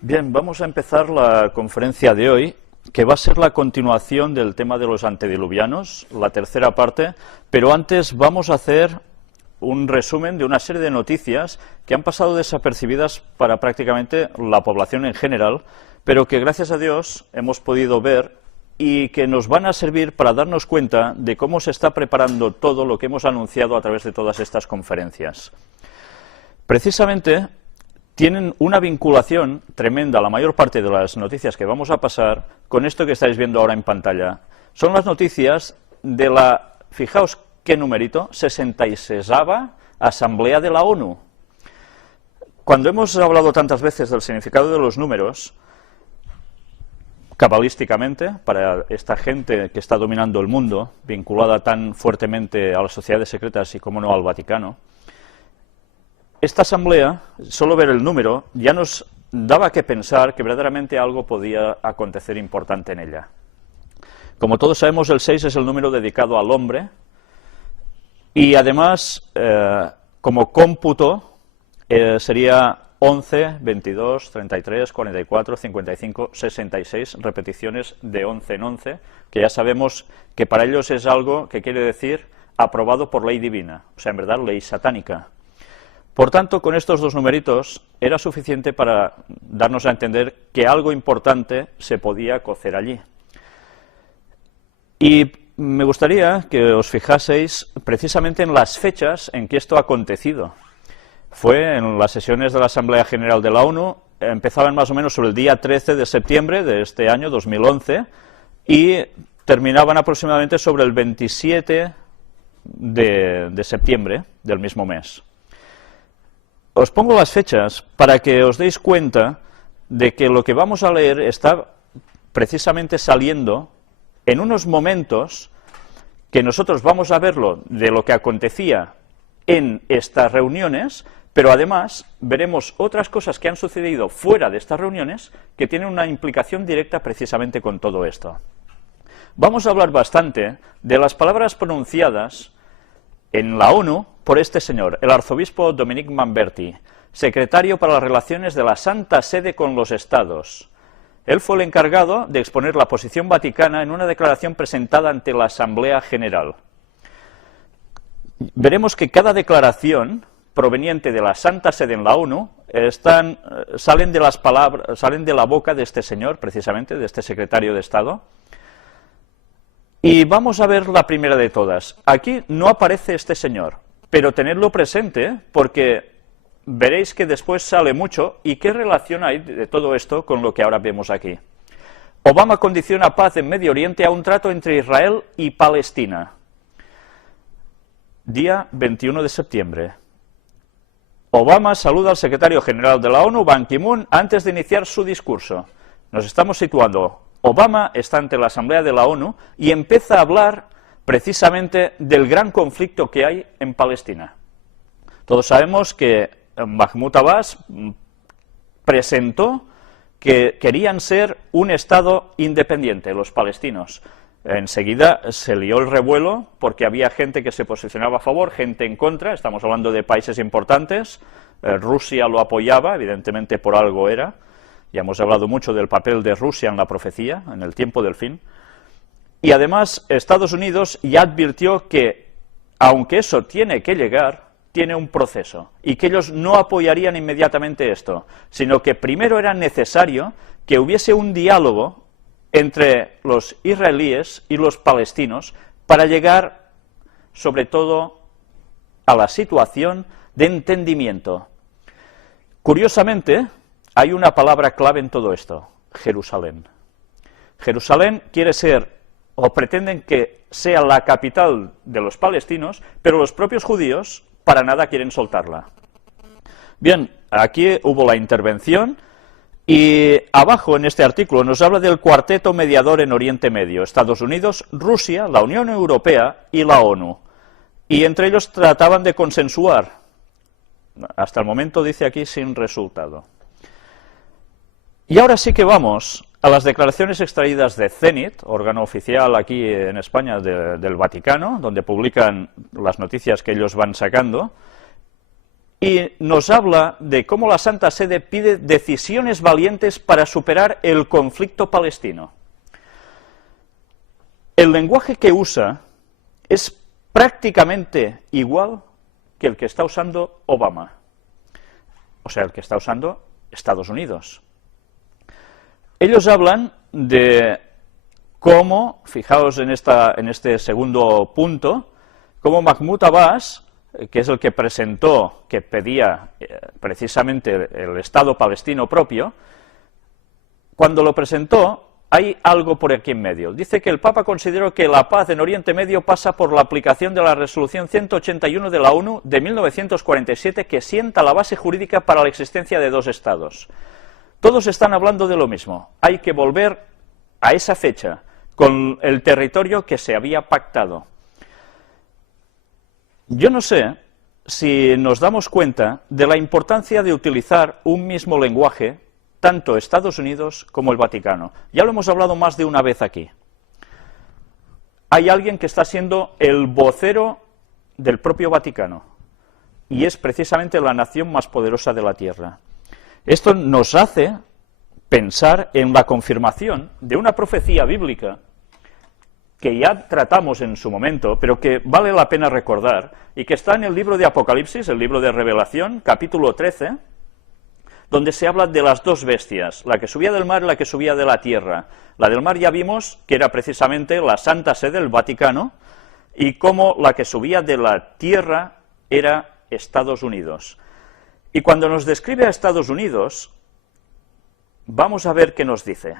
Bien, vamos a empezar la conferencia de hoy, que va a ser la continuación del tema de los antediluvianos, la tercera parte, pero antes vamos a hacer un resumen de una serie de noticias que han pasado desapercibidas para prácticamente la población en general, pero que gracias a Dios hemos podido ver y que nos van a servir para darnos cuenta de cómo se está preparando todo lo que hemos anunciado a través de todas estas conferencias. Precisamente tienen una vinculación tremenda, la mayor parte de las noticias que vamos a pasar, con esto que estáis viendo ahora en pantalla. Son las noticias de la, fijaos qué numerito, 66ª Asamblea de la ONU. Cuando hemos hablado tantas veces del significado de los números, cabalísticamente, para esta gente que está dominando el mundo, vinculada tan fuertemente a las sociedades secretas y, como no, al Vaticano, esta asamblea, solo ver el número, ya nos daba que pensar que verdaderamente algo podía acontecer importante en ella. Como todos sabemos, el 6 es el número dedicado al hombre, y además, como cómputo, sería 11, 22, 33, 44, 55, 66 repeticiones de 11 en 11, que ya sabemos que para ellos es algo que quiere decir aprobado por ley divina, o sea, en verdad, ley satánica. Por tanto, con estos dos numeritos era suficiente para darnos a entender que algo importante se podía cocer allí. Y me gustaría que os fijaseis precisamente en las fechas en que esto ha acontecido. Fue en las sesiones de la Asamblea General de la ONU, empezaban más o menos sobre el día 13 de septiembre de este año, 2011, y terminaban aproximadamente sobre el 27 de septiembre del mismo mes. Os pongo las fechas para que os deis cuenta de que lo que vamos a leer está precisamente saliendo en unos momentos que nosotros vamos a verlo de lo que acontecía en estas reuniones, pero además veremos otras cosas que han sucedido fuera de estas reuniones que tienen una implicación directa precisamente con todo esto. Vamos a hablar bastante de las palabras pronunciadas en la ONU por este señor, el arzobispo Dominique Manberti, secretario para las relaciones de la Santa Sede con los Estados. Él fue el encargado de exponer la posición vaticana en una declaración presentada ante la Asamblea General. Veremos que cada declaración proveniente de la Santa Sede en la ONU salen de la boca de este señor, precisamente, de este secretario de Estado. Y vamos a ver la primera de todas. Aquí no aparece este señor, pero tenedlo presente porque veréis que después sale mucho. ¿Y qué relación hay de todo esto con lo que ahora vemos aquí? Obama condiciona paz en Medio Oriente a un trato entre Israel y Palestina. Día 21 de septiembre. Obama saluda al secretario general de la ONU, Ban Ki-moon, antes de iniciar su discurso. Nos estamos situando. Obama está ante la Asamblea de la ONU y empieza a hablar precisamente del gran conflicto que hay en Palestina. Todos sabemos que Mahmoud Abbas presentó que querían ser un Estado independiente, los palestinos. Enseguida se lió el revuelo porque había gente que se posicionaba a favor, gente en contra, estamos hablando de países importantes, Rusia lo apoyaba, evidentemente por algo era. Ya hemos hablado mucho del papel de Rusia en la profecía, en el tiempo del fin. Y además, Estados Unidos ya advirtió que, aunque eso tiene que llegar, tiene un proceso, y que ellos no apoyarían inmediatamente esto, sino que primero era necesario que hubiese un diálogo entre los israelíes y los palestinos para llegar, sobre todo, a la situación de entendimiento. Curiosamente, hay una palabra clave en todo esto: Jerusalén. Jerusalén quiere ser, o pretenden que sea la capital de los palestinos, pero los propios judíos para nada quieren soltarla. Bien, aquí hubo la intervención, y abajo en este artículo nos habla del cuarteto mediador en Oriente Medio: Estados Unidos, Rusia, la Unión Europea y la ONU. Y entre ellos trataban de consensuar. Hasta el momento, dice aquí, sin resultado. Y ahora sí que vamos a las declaraciones extraídas de Zenit, órgano oficial aquí en España del Vaticano, donde publican las noticias que ellos van sacando, y nos habla de cómo la Santa Sede pide decisiones valientes para superar el conflicto palestino. El lenguaje que usa es prácticamente igual que el que está usando Obama, o sea, el que está usando Estados Unidos. Ellos hablan de cómo, fijaos en este segundo punto, cómo Mahmoud Abbas, que es el que presentó, que pedía precisamente el Estado palestino propio, cuando lo presentó, hay algo por aquí en medio. Dice que el Papa consideró que la paz en Oriente Medio pasa por la aplicación de la Resolución 181 de la ONU de 1947, que sienta la base jurídica para la existencia de dos Estados. Todos están hablando de lo mismo. Hay que volver a esa fecha, con el territorio que se había pactado. Yo no sé si nos damos cuenta de la importancia de utilizar un mismo lenguaje, tanto Estados Unidos como el Vaticano. Ya lo hemos hablado más de una vez aquí. Hay alguien que está siendo el vocero del propio Vaticano, y es precisamente la nación más poderosa de la Tierra. Esto nos hace pensar en la confirmación de una profecía bíblica que ya tratamos en su momento, pero que vale la pena recordar, y que está en el libro de Apocalipsis, el libro de Revelación, capítulo 13, donde se habla de las dos bestias, la que subía del mar y la que subía de la tierra. La del mar ya vimos que era precisamente la Santa Sede, el Vaticano, y cómo la que subía de la tierra era Estados Unidos. Y cuando nos describe a Estados Unidos, vamos a ver qué nos dice,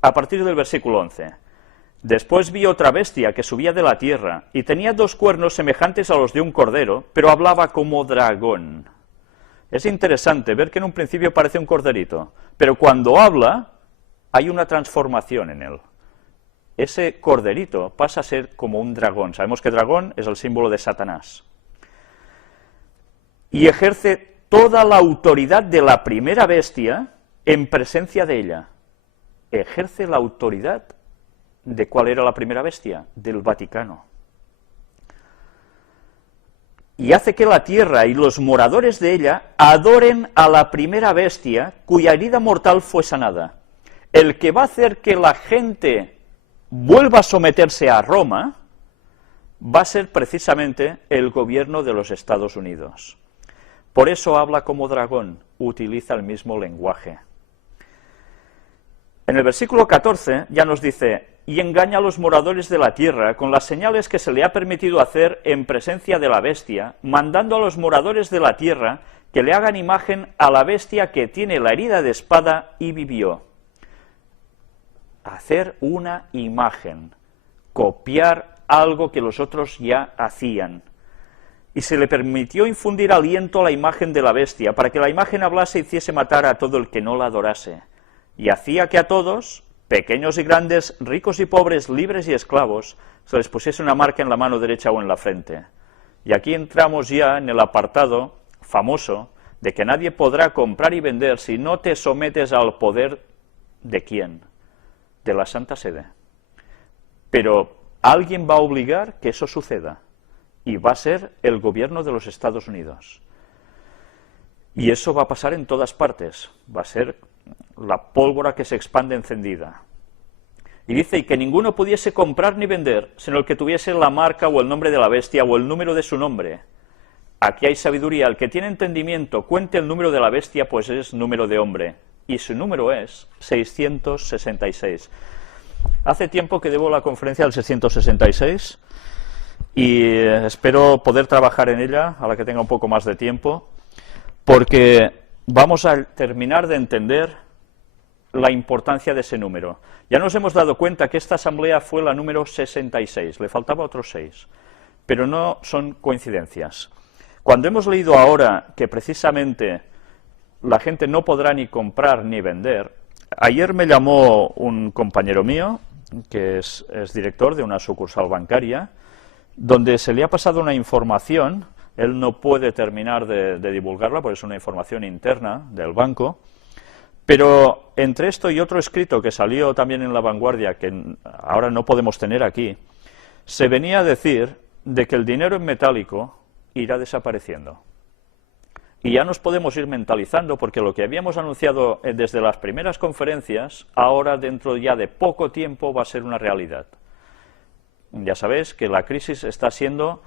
a partir del versículo 11. Después vi otra bestia que subía de la tierra, y tenía dos cuernos semejantes a los de un cordero, pero hablaba como dragón. Es interesante ver que en un principio parece un corderito, pero cuando habla, hay una transformación en él. Ese corderito pasa a ser como un dragón. Sabemos que dragón es el símbolo de Satanás. Y ejerce toda la autoridad de la primera bestia en presencia de ella. Ejerce la autoridad de cuál era la primera bestia, del Vaticano. Y hace que la tierra y los moradores de ella adoren a la primera bestia cuya herida mortal fue sanada. El que va a hacer que la gente vuelva a someterse a Roma va a ser precisamente el gobierno de los Estados Unidos. Por eso habla como dragón, utiliza el mismo lenguaje. En el versículo 14 ya nos dice: y engaña a los moradores de la tierra con las señales que se le ha permitido hacer en presencia de la bestia, mandando a los moradores de la tierra que le hagan imagen a la bestia que tiene la herida de espada y vivió. Hacer una imagen, copiar algo que los otros ya hacían. Y se le permitió infundir aliento a la imagen de la bestia, para que la imagen hablase y hiciese matar a todo el que no la adorase. Y hacía que a todos, pequeños y grandes, ricos y pobres, libres y esclavos, se les pusiese una marca en la mano derecha o en la frente. Y aquí entramos ya en el apartado famoso de que nadie podrá comprar y vender si no te sometes al poder ¿de quién? De la Santa Sede. Pero alguien va a obligar que eso suceda, y va a ser el gobierno de los Estados Unidos. Y eso va a pasar en todas partes, va a ser la pólvora que se expande encendida. Y dice, y que ninguno pudiese comprar ni vender, sino el que tuviese la marca o el nombre de la bestia o el número de su nombre. Aquí hay sabiduría, el que tiene entendimiento, cuente el número de la bestia, pues es número de hombre, y su número es 666. Hace tiempo que debo la conferencia del 666, y espero poder trabajar en ella, a la que tenga un poco más de tiempo, porque vamos a terminar de entender la importancia de ese número. Ya nos hemos dado cuenta que esta asamblea fue la número 66, le faltaba otros 6, pero no son coincidencias. Cuando hemos leído ahora que precisamente la gente no podrá ni comprar ni vender, ayer me llamó un compañero mío, que es director de una sucursal bancaria, donde se le ha pasado una información, él no puede terminar de divulgarla, porque es una información interna del banco, pero entre esto y otro escrito que salió también en La Vanguardia, que ahora no podemos tener aquí, se venía a decir de que el dinero en metálico irá desapareciendo. Y ya nos podemos ir mentalizando, porque lo que habíamos anunciado desde las primeras conferencias, ahora dentro ya de poco tiempo va a ser una realidad. Ya sabéis que la crisis está siendo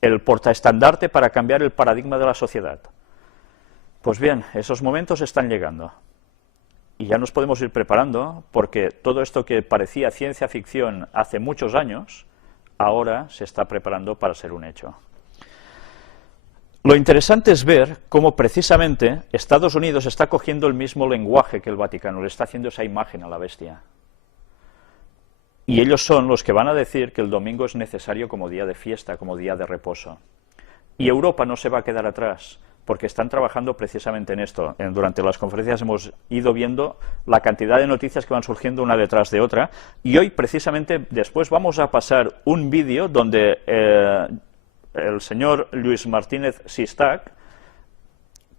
el portaestandarte para cambiar el paradigma de la sociedad. Pues bien, esos momentos están llegando. Y ya nos podemos ir preparando, porque todo esto que parecía ciencia ficción hace muchos años, ahora se está preparando para ser un hecho. Lo interesante es ver cómo precisamente Estados Unidos está cogiendo el mismo lenguaje que el Vaticano, le está haciendo esa imagen a la bestia. Y ellos son los que van a decir que el domingo es necesario como día de fiesta, como día de reposo. Y Europa no se va a quedar atrás, porque están trabajando precisamente en esto. Durante las conferencias hemos ido viendo la cantidad de noticias que van surgiendo una detrás de otra, y hoy precisamente después vamos a pasar un vídeo donde el señor Lluís Martínez Sistac,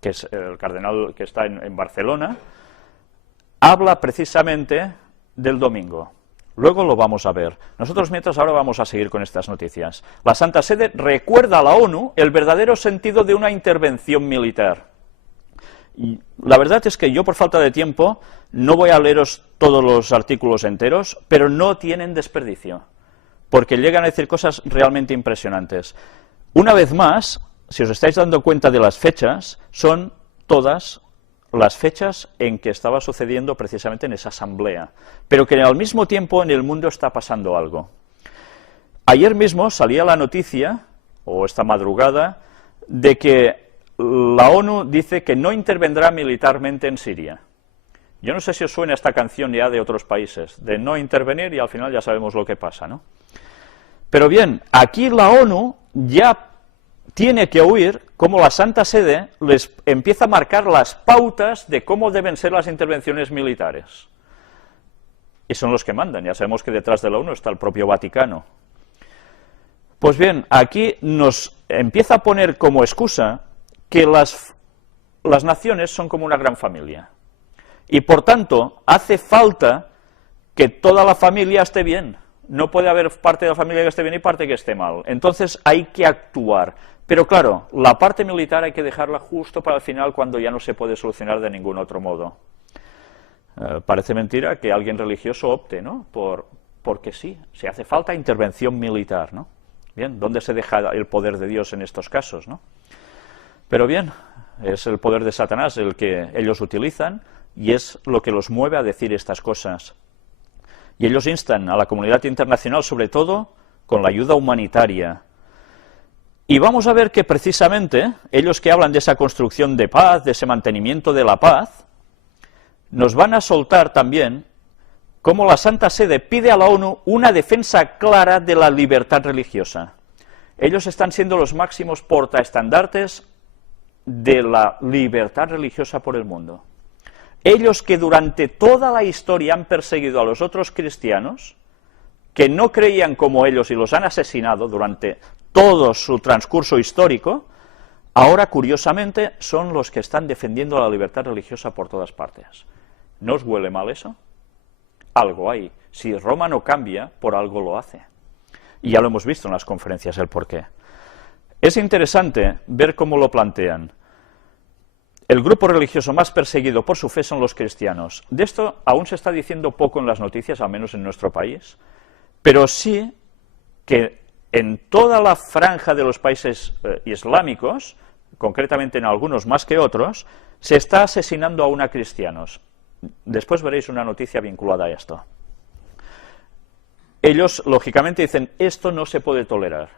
que es el cardenal que está en Barcelona, habla precisamente del domingo. Luego lo vamos a ver. Nosotros mientras ahora vamos a seguir con estas noticias. La Santa Sede recuerda a la ONU el verdadero sentido de una intervención militar. Y la verdad es que yo, por falta de tiempo, no voy a leeros todos los artículos enteros, pero no tienen desperdicio, porque llegan a decir cosas realmente impresionantes. Una vez más, si os estáis dando cuenta de las fechas, son todas las fechas en que estaba sucediendo precisamente en esa asamblea, pero que al mismo tiempo en el mundo está pasando algo. Ayer mismo salía la noticia, o esta madrugada, de que la ONU dice que no intervendrá militarmente en Siria. Yo no sé si os suena esta canción ya de otros países, de no intervenir y al final ya sabemos lo que pasa, ¿no? Pero bien, aquí la ONU ya tiene que oír cómo la Santa Sede les empieza a marcar las pautas de cómo deben ser las intervenciones militares. Y son los que mandan, ya sabemos que detrás de la ONU está el propio Vaticano. Pues bien, aquí nos empieza a poner como excusa que las naciones son como una gran familia. Y por tanto, hace falta que toda la familia esté bien. No puede haber parte de la familia que esté bien y parte que esté mal. Entonces hay que actuar. Pero claro, la parte militar hay que dejarla justo para el final, cuando ya no se puede solucionar de ningún otro modo. Parece mentira que alguien religioso opte, ¿no? Porque sí, se hace falta intervención militar, ¿no? Bien, ¿dónde se deja el poder de Dios en estos casos, ¿no? Pero bien, es el poder de Satanás el que ellos utilizan y es lo que los mueve a decir estas cosas. Y ellos instan a la comunidad internacional, sobre todo, con la ayuda humanitaria. Y vamos a ver que precisamente ellos que hablan de esa construcción de paz, de ese mantenimiento de la paz, nos van a soltar también cómo la Santa Sede pide a la ONU una defensa clara de la libertad religiosa. Ellos están siendo los máximos portaestandartes de la libertad religiosa por el mundo. Ellos que durante toda la historia han perseguido a los otros cristianos, que no creían como ellos y los han asesinado durante todo su transcurso histórico, ahora curiosamente son los que están defendiendo la libertad religiosa por todas partes. ¿No os huele mal eso? Algo hay. Si Roma no cambia, por algo lo hace. Y ya lo hemos visto en las conferencias el porqué. Es interesante ver cómo lo plantean. El grupo religioso más perseguido por su fe son los cristianos. De esto aún se está diciendo poco en las noticias, al menos en nuestro país, pero sí que en toda la franja de los países islámicos, concretamente en algunos más que otros, se está asesinando aún a cristianos. Después veréis una noticia vinculada a esto. Ellos, lógicamente, dicen, esto no se puede tolerar.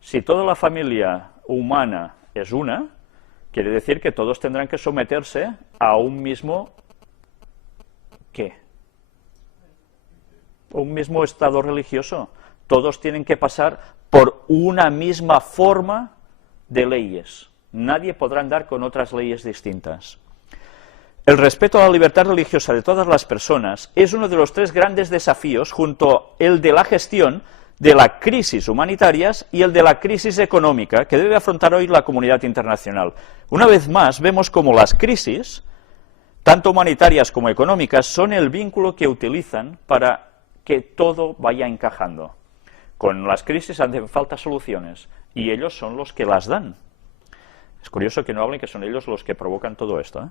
Si toda la familia humana es una, quiere decir que todos tendrán que someterse a un mismo, ¿qué? Un mismo estado religioso. Todos tienen que pasar por una misma forma de leyes. Nadie podrá andar con otras leyes distintas. El respeto a la libertad religiosa de todas las personas es uno de los tres grandes desafíos, junto el de la gestión de la crisis humanitarias y el de la crisis económica que debe afrontar hoy la comunidad internacional. Una vez más, vemos cómo las crisis, tanto humanitarias como económicas, son el vínculo que utilizan para que todo vaya encajando. Con las crisis hacen falta soluciones, y ellos son los que las dan. Es curioso que no hablen que son ellos los que provocan todo esto, ¿eh?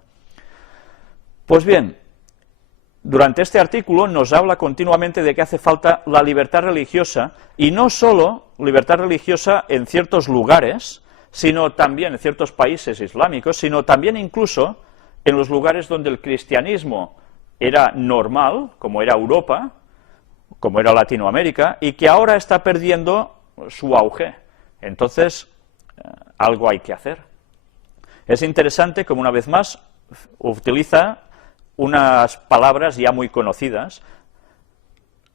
Pues bien, durante este artículo nos habla continuamente de que hace falta la libertad religiosa, y no solo libertad religiosa en ciertos lugares, sino también en ciertos países islámicos, sino también incluso en los lugares donde el cristianismo era normal, como era Europa, como era Latinoamérica, y que ahora está perdiendo su auge. Entonces, algo hay que hacer. Es interesante, como una vez más, utiliza unas palabras ya muy conocidas.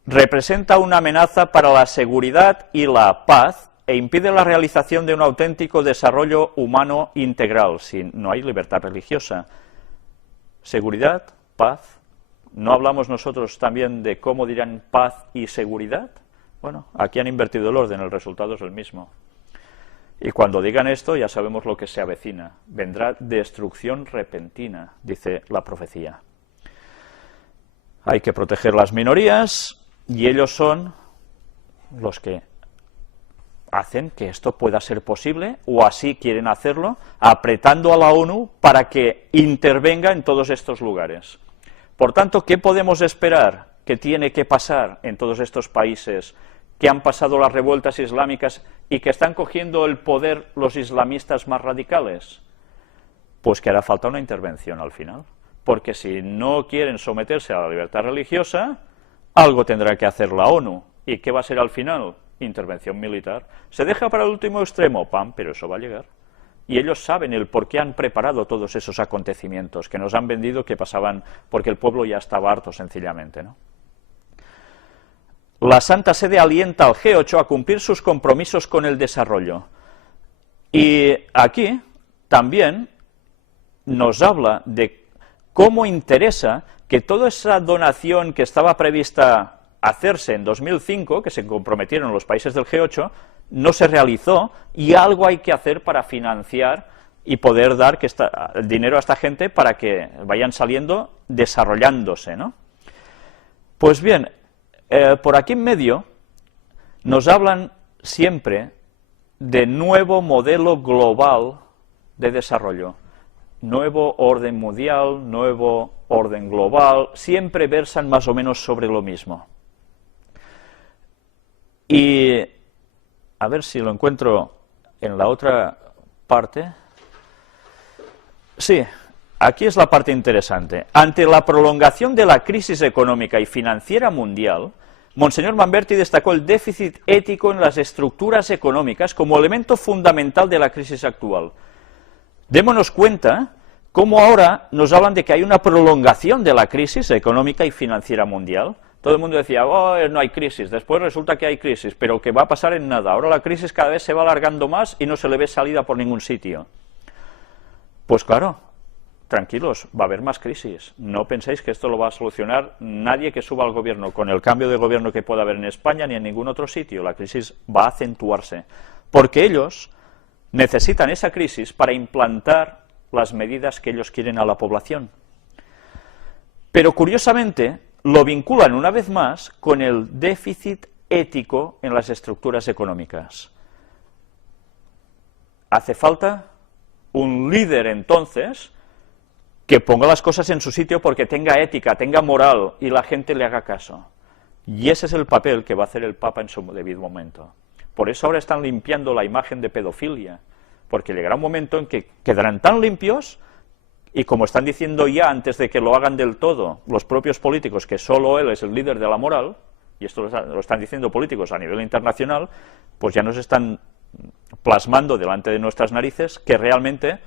Representa una amenaza para la seguridad y la paz e impide la realización de un auténtico desarrollo humano integral, si no hay libertad religiosa. Seguridad, paz. ¿No hablamos nosotros también de cómo dirán paz y seguridad? Bueno, aquí han invertido el orden, el resultado es el mismo. Y cuando digan esto ya sabemos lo que se avecina. Vendrá destrucción repentina, dice la profecía. Hay que proteger las minorías y ellos son los que hacen que esto pueda ser posible, o así quieren hacerlo, apretando a la ONU para que intervenga en todos estos lugares. Por tanto, ¿qué podemos esperar que tiene que pasar en todos estos países que han pasado las revueltas islámicas y que están cogiendo el poder los islamistas más radicales? Pues que hará falta una intervención al final, porque si no quieren someterse a la libertad religiosa, algo tendrá que hacer la ONU. ¿Y qué va a ser al final? Intervención militar. Se deja para el último extremo, ¡pam!, pero eso va a llegar. Y ellos saben el por qué han preparado todos esos acontecimientos, que nos han vendido que pasaban porque el pueblo ya estaba harto, sencillamente, ¿no? La Santa Sede alienta al G8 a cumplir sus compromisos con el desarrollo. Y aquí también nos habla de cómo interesa que toda esa donación que estaba prevista hacerse en 2005, que se comprometieron los países del G8, no se realizó, y algo hay que hacer para financiar y poder dar dinero a esta gente para que vayan saliendo, desarrollándose, ¿no? Pues bien, por aquí en medio nos hablan siempre de nuevo modelo global de desarrollo. Nuevo orden mundial, nuevo orden global, siempre versan más o menos sobre lo mismo. Y a ver si lo encuentro en la otra parte. Sí, aquí es la parte interesante. Ante la prolongación de la crisis económica y financiera mundial, Monseñor Manberti destacó el déficit ético en las estructuras económicas como elemento fundamental de la crisis actual. Démonos cuenta cómo ahora nos hablan de que hay una prolongación de la crisis económica y financiera mundial. Todo el mundo decía, oh, no hay crisis, después resulta que hay crisis, pero que va a pasar en nada. Ahora la crisis cada vez se va alargando más y no se le ve salida por ningún sitio. Pues claro, tranquilos, va a haber más crisis. No penséis que esto lo va a solucionar nadie que suba al gobierno, con el cambio de gobierno que pueda haber en España ni en ningún otro sitio. La crisis va a acentuarse, porque ellos necesitan esa crisis para implantar las medidas que ellos quieren a la población. Pero curiosamente lo vinculan una vez más con el déficit ético en las estructuras económicas. Hace falta un líder entonces que ponga las cosas en su sitio porque tenga ética, tenga moral y la gente le haga caso. Y ese es el papel que va a hacer el Papa en su debido momento. Por eso ahora están limpiando la imagen de pedofilia, porque llegará un momento en que quedarán tan limpios, y como están diciendo ya antes de que lo hagan del todo los propios políticos, que solo él es el líder de la moral, y esto lo están diciendo políticos a nivel internacional, pues ya nos están plasmando delante de nuestras narices que realmente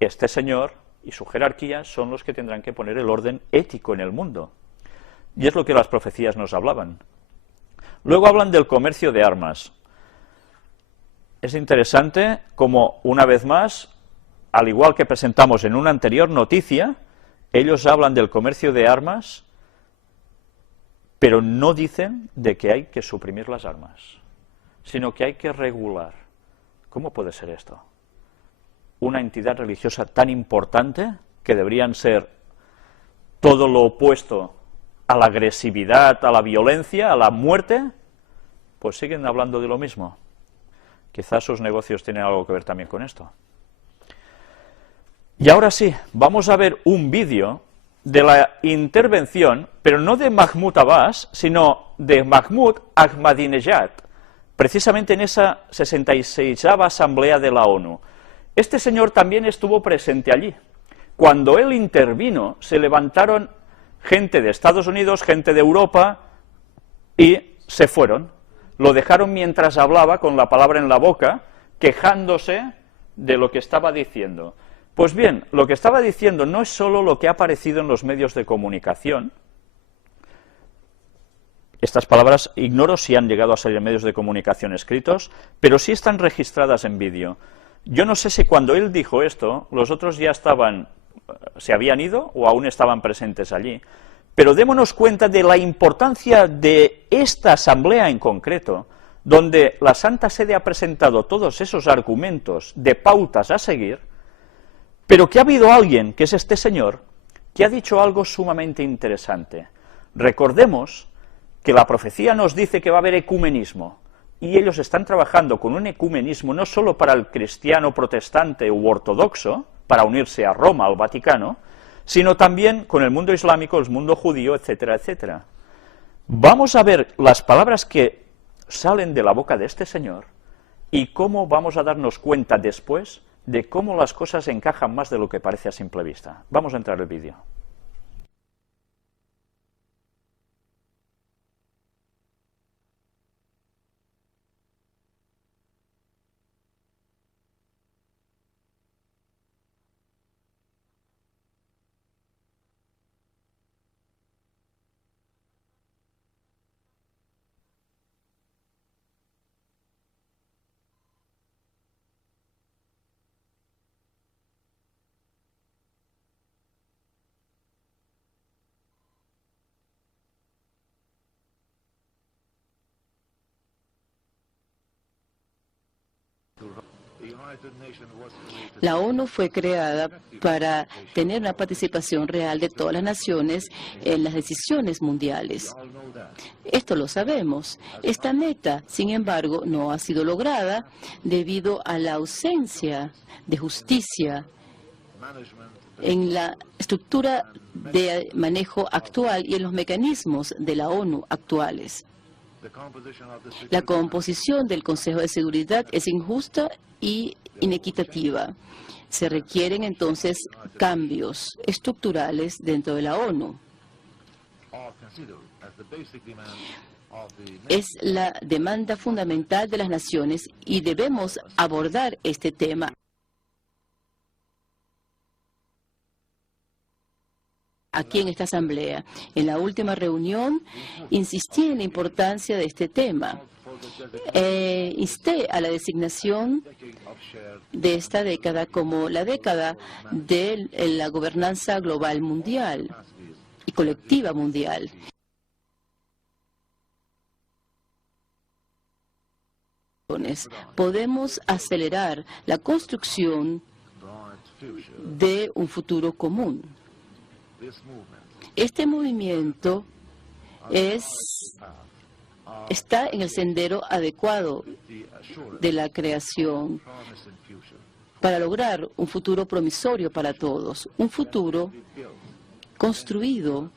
este señor y su jerarquía son los que tendrán que poner el orden ético en el mundo. Y es lo que las profecías nos hablaban. Luego hablan del comercio de armas. Es interesante como, una vez más, al igual que presentamos en una anterior noticia, ellos hablan del comercio de armas, pero no dicen de que hay que suprimir las armas, sino que hay que regular. ¿Cómo puede ser esto? Una entidad religiosa tan importante, que deberían ser todo lo opuesto a la agresividad, a la violencia, a la muerte, pues siguen hablando de lo mismo. Quizás sus negocios tienen algo que ver también con esto. Y ahora sí, vamos a ver un vídeo de la intervención, pero no de Mahmoud Abbas, sino de Mahmoud Ahmadinejad, precisamente en esa 66ª Asamblea de la ONU. Este señor también estuvo presente allí. Cuando él intervino, se levantaron gente de Estados Unidos, gente de Europa, y se fueron. Lo dejaron mientras hablaba, con la palabra en la boca, quejándose de lo que estaba diciendo. Pues bien, lo que estaba diciendo no es solo lo que ha aparecido en los medios de comunicación. Estas palabras ignoro si han llegado a salir en medios de comunicación escritos, pero sí están registradas en vídeo. Yo no sé si cuando él dijo esto, los otros ya se habían ido o aún estaban presentes allí, pero démonos cuenta de la importancia de esta asamblea en concreto, donde la Santa Sede ha presentado todos esos argumentos de pautas a seguir, pero que ha habido alguien, que es este señor, que ha dicho algo sumamente interesante. Recordemos que la profecía nos dice que va a haber ecumenismo, y ellos están trabajando con un ecumenismo no solo para el cristiano protestante u ortodoxo, para unirse a Roma, al Vaticano, sino también con el mundo islámico, el mundo judío, etcétera, etcétera. Vamos a ver las palabras que salen de la boca de este señor y cómo vamos a darnos cuenta después de cómo las cosas encajan más de lo que parece a simple vista. Vamos a entrar al vídeo. La ONU fue creada para tener una participación real de todas las naciones en las decisiones mundiales. Esto lo sabemos. Esta meta, sin embargo, no ha sido lograda debido a la ausencia de justicia en la estructura de manejo actual y en los mecanismos de la ONU actuales. La composición del Consejo de Seguridad es injusta y inequitativa. Se requieren entonces cambios estructurales dentro de la ONU. Es la demanda fundamental de las naciones y debemos abordar este tema. Aquí en esta asamblea. En la última reunión insistí en la importancia de este tema. Insté a la designación de esta década como la década de la gobernanza global mundial y colectiva mundial. Podemos acelerar la construcción de un futuro común. Este movimiento está en el sendero adecuado de la creación para lograr un futuro promisorio para todos, un futuro construido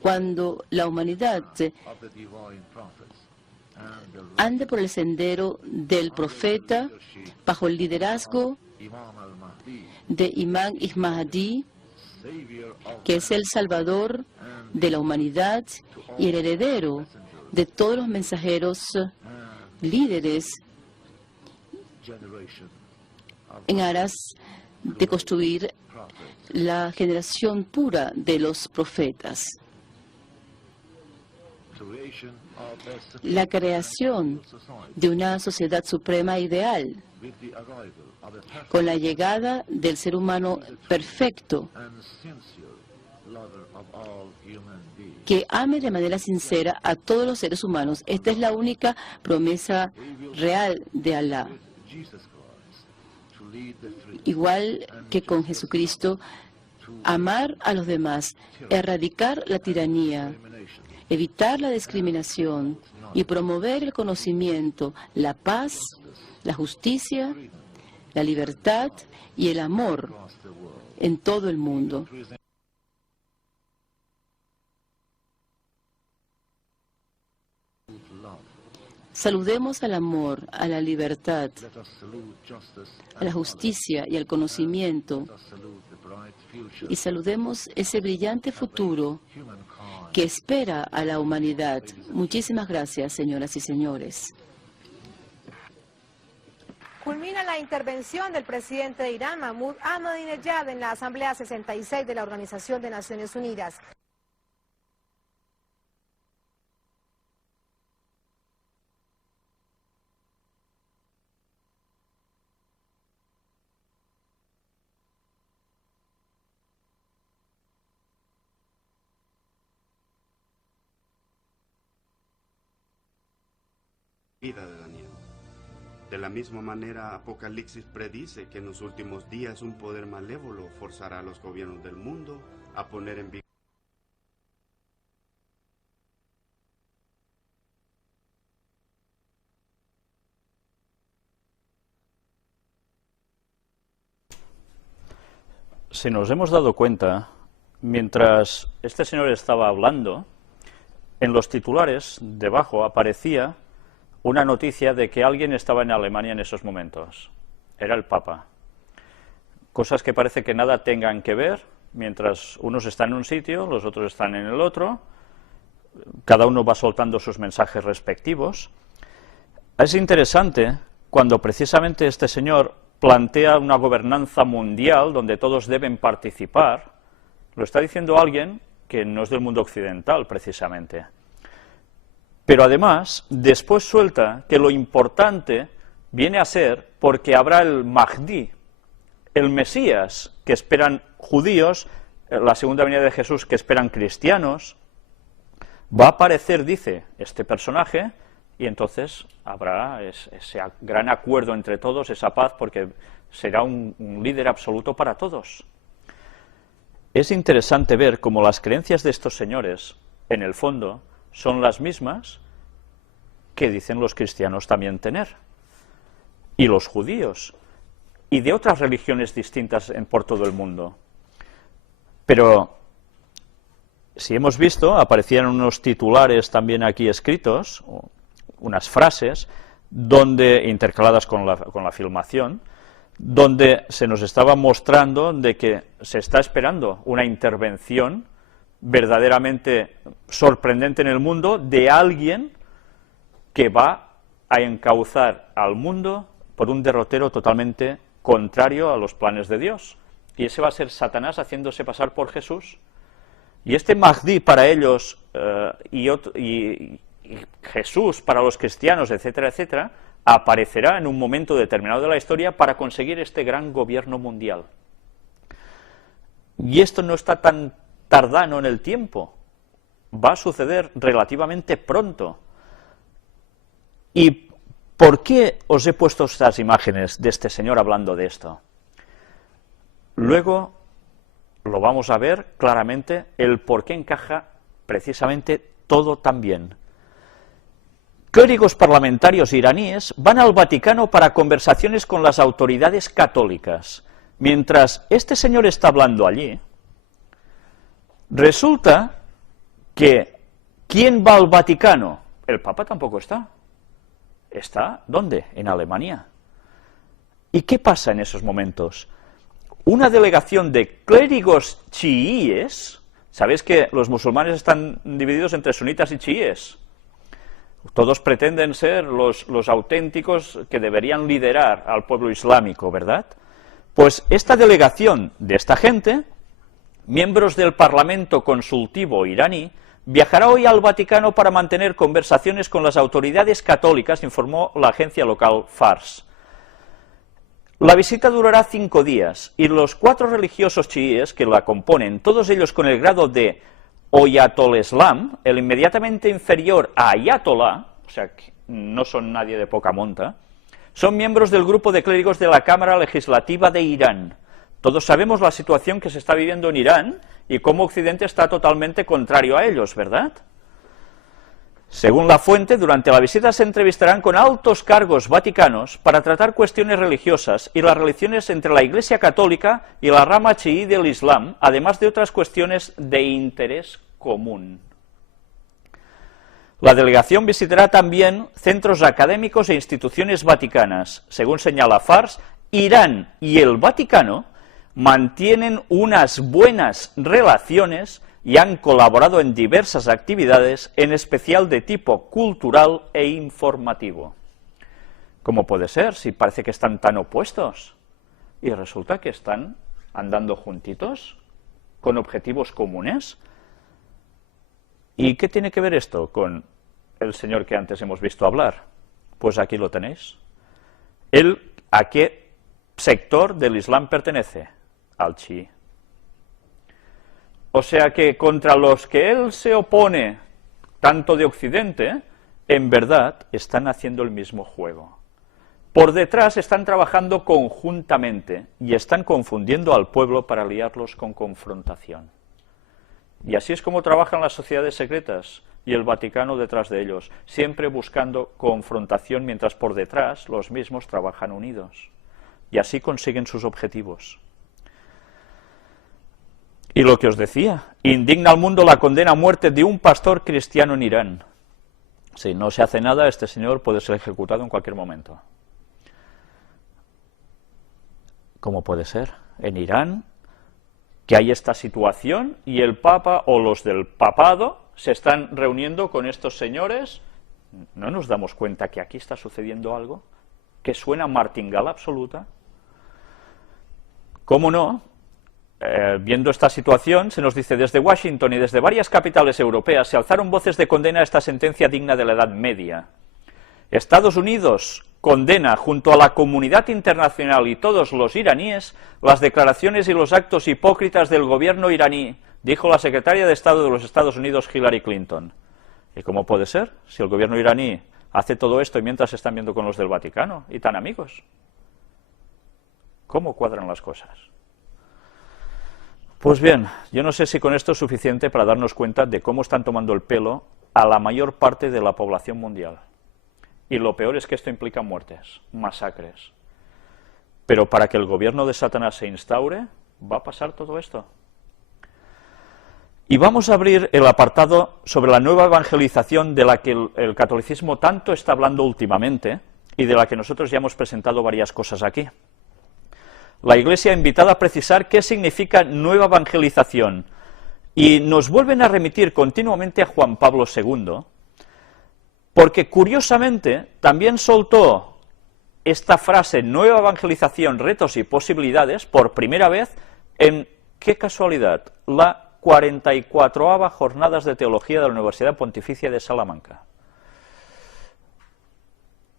cuando la humanidad ande por el sendero del profeta bajo el liderazgo de Imam al-Mahdi, que es el salvador de la humanidad y el heredero de todos los mensajeros líderes en aras de construir la generación pura de los profetas. La creación de una sociedad suprema ideal, con la llegada del ser humano perfecto, que ame de manera sincera a todos los seres humanos. Esta es la única promesa real de Alá. Igual que con Jesucristo, amar a los demás, erradicar la tiranía evitar la discriminación y promover el conocimiento, la paz, la justicia, la libertad y el amor en todo el mundo. Saludemos al amor, a la libertad, a la justicia y al conocimiento, y saludemos ese brillante futuro que espera a la humanidad. Muchísimas gracias, señoras y señores. Culmina la intervención del presidente de Irán, Mahmoud Ahmadinejad, en la Asamblea 66 de la Organización de Naciones Unidas. Vida de Daniel. De la misma manera, Apocalipsis predice que en los últimos días un poder malévolo forzará a los gobiernos del mundo a poner en vigor Si nos hemos dado cuenta, mientras este señor estaba hablando, en los titulares debajo aparecía una noticia de que alguien estaba en Alemania en esos momentos. Era el Papa. Cosas que parece que nada tengan que ver, mientras unos están en un sitio, los otros están en el otro, cada uno va soltando sus mensajes respectivos. Es interesante cuando precisamente este señor plantea una gobernanza mundial donde todos deben participar. Lo está diciendo alguien que no es del mundo occidental, precisamente. Pero además, después suelta que lo importante viene a ser porque habrá el Mahdi, el Mesías, que esperan judíos, la segunda venida de Jesús, que esperan cristianos. Va a aparecer, dice, este personaje, y entonces habrá ese gran acuerdo entre todos, esa paz, porque será un líder absoluto para todos. Es interesante ver cómo las creencias de estos señores, en el fondo, son las mismas que dicen los cristianos también tener, y los judíos, y de otras religiones distintas por todo el mundo. Pero, si hemos visto, aparecían unos titulares también aquí escritos, unas frases, donde intercaladas con la filmación, donde se nos estaba mostrando de que se está esperando una intervención verdaderamente sorprendente en el mundo de alguien que va a encauzar al mundo por un derrotero totalmente contrario a los planes de Dios. Y ese va a ser Satanás haciéndose pasar por Jesús. Y este Mahdi para ellos y Jesús para los cristianos, etcétera, etcétera, aparecerá en un momento determinado de la historia para conseguir este gran gobierno mundial. Y esto no está tan tardano en el tiempo, va a suceder relativamente pronto. ¿Y por qué os he puesto estas imágenes de este señor hablando de esto? Luego lo vamos a ver claramente el por qué encaja precisamente todo tan bien. Clérigos parlamentarios iraníes van al Vaticano para conversaciones con las autoridades católicas. Mientras este señor está hablando allí, resulta que ¿quién va al Vaticano? El Papa tampoco está. ¿Está dónde? En Alemania. ¿Y qué pasa en esos momentos? Una delegación de clérigos chiíes, ¿sabéis que los musulmanes están divididos entre sunitas y chiíes? Todos pretenden ser los auténticos que deberían liderar al pueblo islámico, ¿verdad? Pues esta delegación de esta gente, miembros del Parlamento Consultivo iraní, viajará hoy al Vaticano para mantener conversaciones con las autoridades católicas, informó la agencia local Fars. La visita durará 5 días y los 4 religiosos chiíes que la componen, todos ellos con el grado de Oyatoleslam, el inmediatamente inferior a Ayatollah, o sea que no son nadie de poca monta, son miembros del grupo de clérigos de la Cámara Legislativa de Irán. Todos sabemos la situación que se está viviendo en Irán y cómo Occidente está totalmente contrario a ellos, ¿verdad? Según la fuente, durante la visita se entrevistarán con altos cargos vaticanos para tratar cuestiones religiosas y las relaciones entre la Iglesia Católica y la rama chií del Islam, además de otras cuestiones de interés común. La delegación visitará también centros académicos e instituciones vaticanas. Según señala Fars, Irán y el Vaticano mantienen unas buenas relaciones y han colaborado en diversas actividades, en especial de tipo cultural e informativo. ¿Cómo puede ser si parece que están tan opuestos? Y resulta que están andando juntitos, con objetivos comunes. ¿Y qué tiene que ver esto con el señor que antes hemos visto hablar? Pues aquí lo tenéis. ¿Él a qué sector del Islam pertenece? Al chií. O sea que contra los que él se opone, tanto de Occidente, en verdad están haciendo el mismo juego. Por detrás están trabajando conjuntamente y están confundiendo al pueblo para liarlos con confrontación. Y así es como trabajan las sociedades secretas y el Vaticano detrás de ellos, siempre buscando confrontación mientras por detrás los mismos trabajan unidos. Y así consiguen sus objetivos. Y lo que os decía, indigna al mundo la condena a muerte de un pastor cristiano en Irán. Si no se hace nada, este señor puede ser ejecutado en cualquier momento. ¿Cómo puede ser? En Irán, que hay esta situación y el Papa o los del papado se están reuniendo con estos señores. ¿No nos damos cuenta que aquí está sucediendo algo? ¿Que suena martingala absoluta? ¿Cómo no? Viendo esta situación, se nos dice, desde Washington y desde varias capitales europeas se alzaron voces de condena a esta sentencia digna de la Edad Media. Estados Unidos condena, junto a la comunidad internacional y todos los iraníes, las declaraciones y los actos hipócritas del gobierno iraní, dijo la secretaria de Estado de los Estados Unidos, Hillary Clinton. ¿Y cómo puede ser? Si el gobierno iraní hace todo esto y mientras se están viendo con los del Vaticano, y tan amigos. ¿Cómo cuadran las cosas? Pues bien, yo no sé si con esto es suficiente para darnos cuenta de cómo están tomando el pelo a la mayor parte de la población mundial. Y lo peor es que esto implica muertes, masacres. Pero para que el gobierno de Satanás se instaure, va a pasar todo esto. Y vamos a abrir el apartado sobre la nueva evangelización de la que el catolicismo tanto está hablando últimamente y de la que nosotros ya hemos presentado varias cosas aquí. La Iglesia ha invitado a precisar qué significa nueva evangelización y nos vuelven a remitir continuamente a Juan Pablo II, porque curiosamente también soltó esta frase nueva evangelización, retos y posibilidades por primera vez en, qué casualidad, la 44ª Jornadas de Teología de la Universidad Pontificia de Salamanca.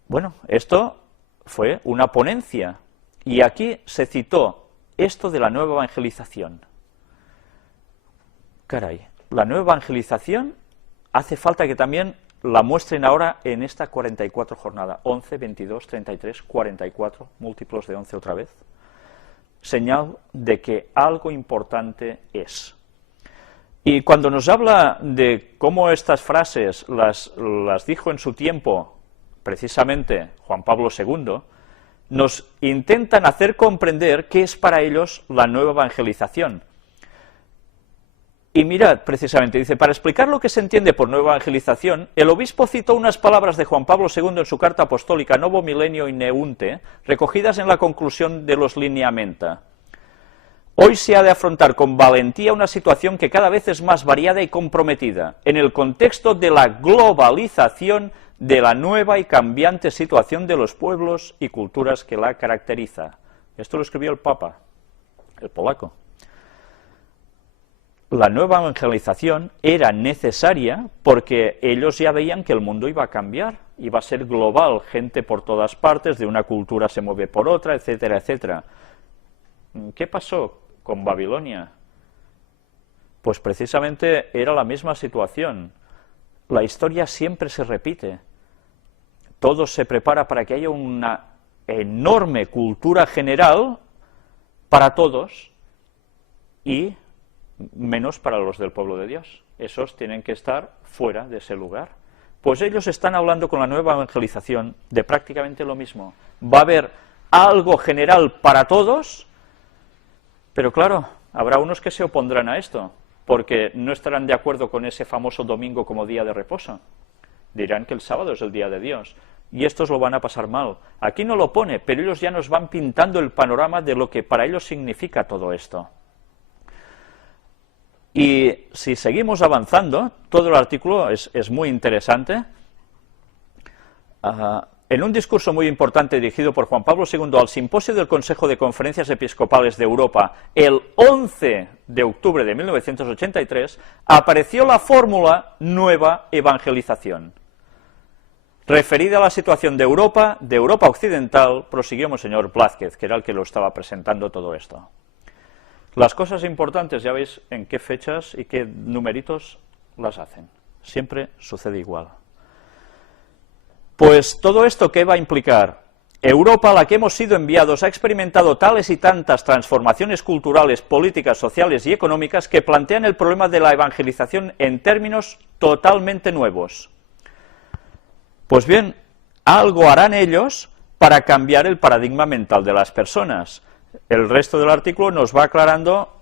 Bueno, esto fue una ponencia. Y aquí se citó esto de la nueva evangelización. Caray, la nueva evangelización hace falta que también la muestren ahora en esta 44 jornada, 11, 22, 33, 44, múltiplos de 11 otra vez. Señal de que algo importante es. Y cuando nos habla de cómo estas frases las dijo en su tiempo, precisamente Juan Pablo II, nos intentan hacer comprender qué es para ellos la nueva evangelización. Y mirad, precisamente, dice, para explicar lo que se entiende por nueva evangelización, el obispo citó unas palabras de Juan Pablo II en su carta apostólica Novo Milenio in Neunte, recogidas en la conclusión de los Lineamenta. Hoy se ha de afrontar con valentía una situación que cada vez es más variada y comprometida, en el contexto de la globalización de la nueva y cambiante situación de los pueblos y culturas que la caracteriza. Esto lo escribió el Papa, el polaco. La nueva evangelización era necesaria porque ellos ya veían que el mundo iba a cambiar, iba a ser global, gente por todas partes, de una cultura se mueve por otra, etcétera, etcétera. ¿Qué pasó con Babilonia? Pues precisamente era la misma situación. La historia siempre se repite. Todo se prepara para que haya una enorme cultura general para todos y menos para los del pueblo de Dios. Esos tienen que estar fuera de ese lugar. Pues ellos están hablando con la nueva evangelización de prácticamente lo mismo. Va a haber algo general para todos, pero claro, habrá unos que se opondrán a esto, porque no estarán de acuerdo con ese famoso domingo como día de reposo. Dirán que el sábado es el día de Dios, y estos lo van a pasar mal. Aquí no lo pone, pero ellos ya nos van pintando el panorama de lo que para ellos significa todo esto. Y si seguimos avanzando, todo el artículo es muy interesante. En un discurso muy importante dirigido por Juan Pablo II al Simposio del Consejo de Conferencias Episcopales de Europa el 11 de octubre de 1983, apareció la fórmula Nueva Evangelización. Referida a la situación de Europa Occidental, prosiguió Monseñor Blázquez, que era el que lo estaba presentando todo esto. Las cosas importantes, ya veis en qué fechas y qué numeritos las hacen. Siempre sucede igual. Pues todo esto, ¿qué va a implicar? Europa, a la que hemos sido enviados, ha experimentado tales y tantas transformaciones culturales, políticas, sociales y económicas que plantean el problema de la evangelización en términos totalmente nuevos. Pues bien, algo harán ellos para cambiar el paradigma mental de las personas. El resto del artículo nos va aclarando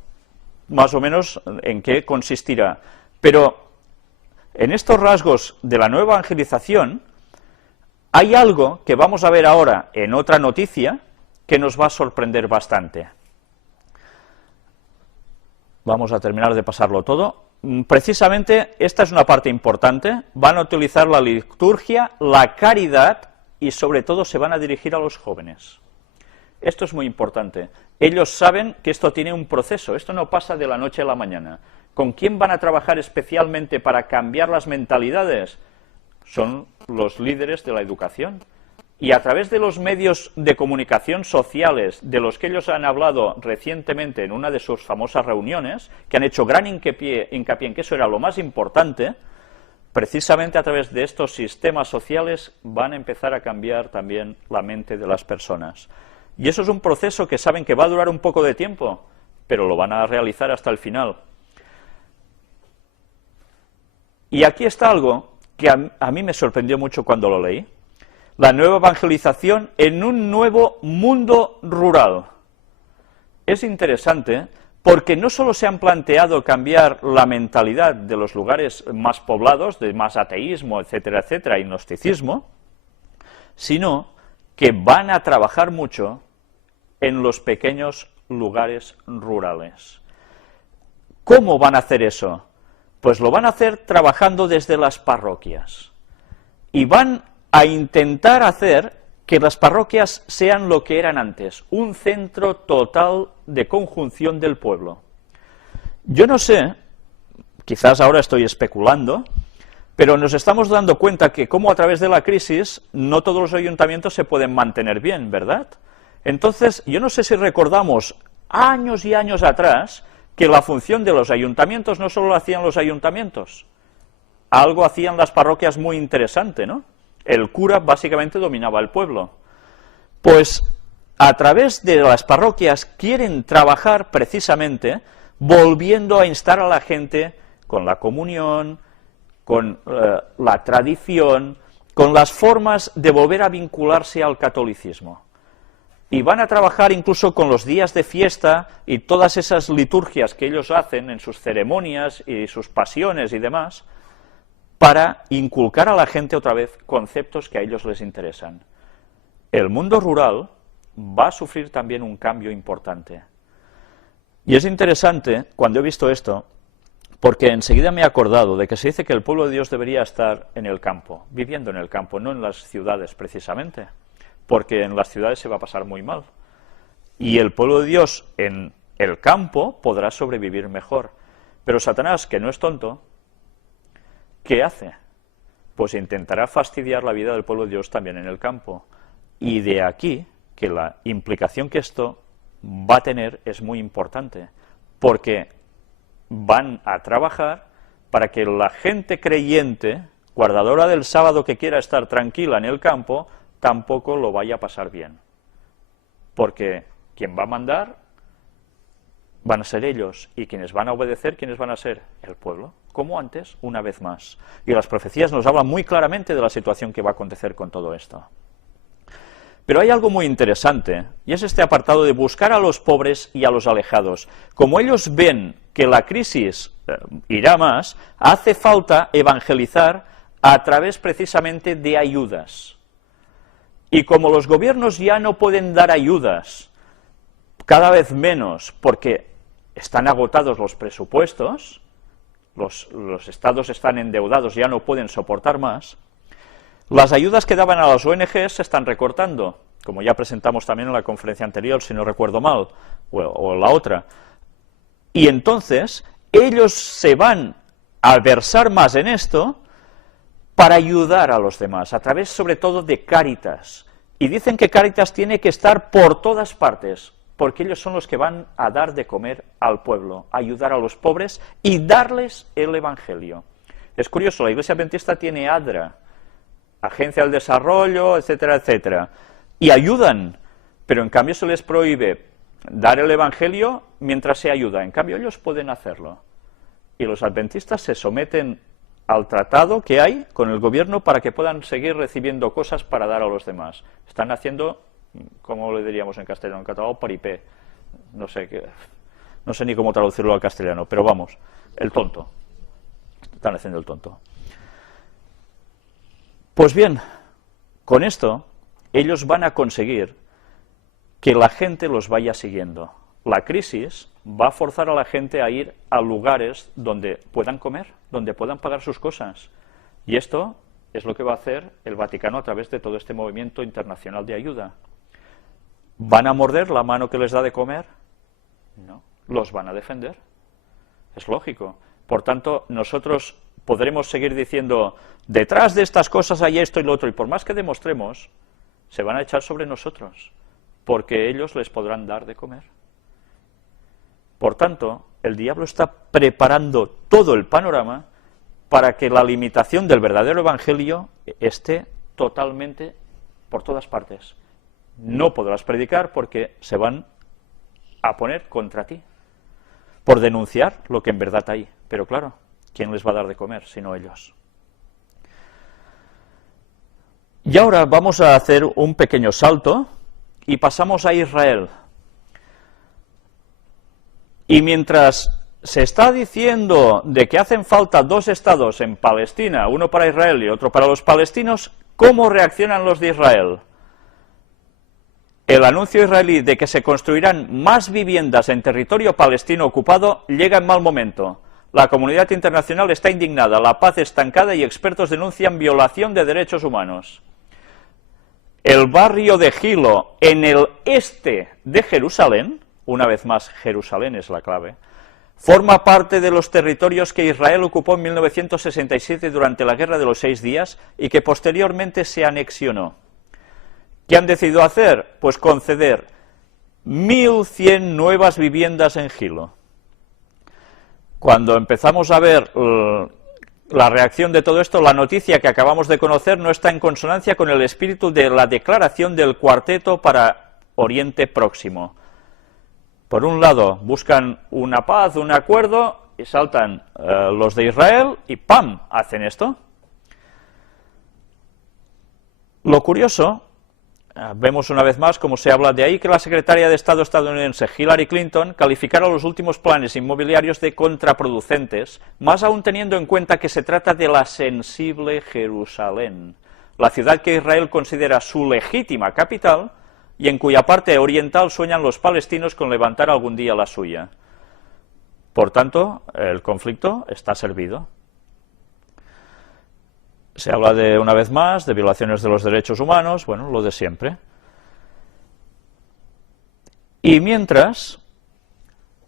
más o menos en qué consistirá. Pero en estos rasgos de la nueva evangelización hay algo que vamos a ver ahora en otra noticia que nos va a sorprender bastante. Vamos a terminar de pasarlo todo. Precisamente esta es una parte importante. Van a utilizar la liturgia, la caridad y sobre todo se van a dirigir a los jóvenes. Esto es muy importante. Ellos saben que esto tiene un proceso, esto no pasa de la noche a la mañana. ¿Con quién van a trabajar especialmente para cambiar las mentalidades? Son los líderes de la educación. Y a través de los medios de comunicación sociales, de los que ellos han hablado recientemente en una de sus famosas reuniones, que han hecho gran hincapié en que eso era lo más importante, precisamente a través de estos sistemas sociales van a empezar a cambiar también la mente de las personas. Y eso es un proceso que saben que va a durar un poco de tiempo, pero lo van a realizar hasta el final. Y aquí está algo que a mí me sorprendió mucho cuando lo leí. La nueva evangelización en un nuevo mundo rural. Es interesante porque no solo se han planteado cambiar la mentalidad de los lugares más poblados, de más ateísmo, etcétera, etcétera, y gnosticismo, sino que van a trabajar mucho en los pequeños lugares rurales. ¿Cómo van a hacer eso? Pues lo van a hacer trabajando desde las parroquias. Y van a intentar hacer que las parroquias sean lo que eran antes, un centro total de conjunción del pueblo. Yo no sé, quizás ahora estoy especulando, pero nos estamos dando cuenta que como a través de la crisis no todos los ayuntamientos se pueden mantener bien, ¿verdad? Entonces, yo no sé si recordamos años y años atrás que la función de los ayuntamientos no solo lo hacían los ayuntamientos, algo hacían las parroquias muy interesante, ¿no? El cura básicamente dominaba el pueblo. Pues a través de las parroquias quieren trabajar precisamente volviendo a instar a la gente con la comunión, con la tradición, con las formas de volver a vincularse al catolicismo. Y van a trabajar incluso con los días de fiesta y todas esas liturgias que ellos hacen en sus ceremonias y sus pasiones y demás, para inculcar a la gente otra vez conceptos que a ellos les interesan. El mundo rural va a sufrir también un cambio importante. Y es interesante, cuando he visto esto, porque enseguida me he acordado de que se dice que el pueblo de Dios debería estar en el campo, viviendo en el campo, no en las ciudades precisamente, porque en las ciudades se va a pasar muy mal. Y el pueblo de Dios en el campo podrá sobrevivir mejor. Pero Satanás, que no es tonto, ¿qué hace? Pues intentará fastidiar la vida del pueblo de Dios también en el campo. Y de aquí que la implicación que esto va a tener es muy importante, porque van a trabajar para que la gente creyente, guardadora del sábado que quiera estar tranquila en el campo, tampoco lo vaya a pasar bien. Porque quien va a mandar van a ser ellos, y quienes van a obedecer, ¿quiénes van a ser? El pueblo, como antes, una vez más. Y las profecías nos hablan muy claramente de la situación que va a acontecer con todo esto. Pero hay algo muy interesante, y es este apartado de buscar a los pobres y a los alejados. Como ellos ven que la crisis irá más, hace falta evangelizar a través precisamente de ayudas. Y como los gobiernos ya no pueden dar ayudas, cada vez menos, porque están agotados los presupuestos, los estados están endeudados, ya no pueden soportar más, las ayudas que daban a las ONGs se están recortando, como ya presentamos también en la conferencia anterior, si no recuerdo mal, o la otra. Y entonces, ellos se van a versar más en esto para ayudar a los demás, a través sobre todo de Cáritas. Y dicen que Cáritas tiene que estar por todas partes, porque ellos son los que van a dar de comer al pueblo, ayudar a los pobres y darles el Evangelio. Es curioso, la Iglesia Adventista tiene ADRA, Agencia del Desarrollo, etcétera, etcétera, y ayudan, pero en cambio se les prohíbe dar el Evangelio mientras se ayuda, en cambio ellos pueden hacerlo. Y los adventistas se someten al tratado que hay con el gobierno para que puedan seguir recibiendo cosas para dar a los demás. Están haciendo, ¿cómo le diríamos en castellano? En catalán, paripé. No sé ni cómo traducirlo al castellano, pero vamos, el tonto. Están haciendo el tonto. Pues bien, con esto, ellos van a conseguir que la gente los vaya siguiendo. La crisis va a forzar a la gente a ir a lugares donde puedan comer, donde puedan pagar sus cosas. Y esto es lo que va a hacer el Vaticano a través de todo este movimiento internacional de ayuda. ¿Van a morder la mano que les da de comer? No, los van a defender. Es lógico. Por tanto, nosotros podremos seguir diciendo, detrás de estas cosas hay esto y lo otro, y por más que demostremos, se van a echar sobre nosotros, porque ellos les podrán dar de comer. Por tanto, el diablo está preparando todo el panorama para que la limitación del verdadero evangelio esté totalmente por todas partes. No podrás predicar porque se van a poner contra ti, por denunciar lo que en verdad hay. Pero claro, ¿quién les va a dar de comer sino ellos? Y ahora vamos a hacer un pequeño salto y pasamos a Israel. Y mientras se está diciendo de que hacen falta dos estados en Palestina, uno para Israel y otro para los palestinos, ¿cómo reaccionan los de Israel? El anuncio israelí de que se construirán más viviendas en territorio palestino ocupado llega en mal momento. La comunidad internacional está indignada, la paz estancada y expertos denuncian violación de derechos humanos. El barrio de Gilo, en el este de Jerusalén, una vez más Jerusalén es la clave, forma parte de los territorios que Israel ocupó en 1967 durante la Guerra de los 6 días y que posteriormente se anexionó. ¿Qué han decidido hacer? Pues conceder 1.100 nuevas viviendas en Gilo. Cuando empezamos a ver la reacción de todo esto, la noticia que acabamos de conocer no está en consonancia con el espíritu de la declaración del Cuarteto para Oriente Próximo. Por un lado, buscan una paz, un acuerdo, y saltan los de Israel y ¡pam!, hacen esto. Lo curioso, vemos una vez más cómo se habla de ahí que la secretaria de Estado estadounidense Hillary Clinton calificara los últimos planes inmobiliarios de contraproducentes, más aún teniendo en cuenta que se trata de la sensible Jerusalén, la ciudad que Israel considera su legítima capital y en cuya parte oriental sueñan los palestinos con levantar algún día la suya. Por tanto, el conflicto está servido. Se habla de, una vez más, de violaciones de los derechos humanos, bueno, lo de siempre. Y mientras,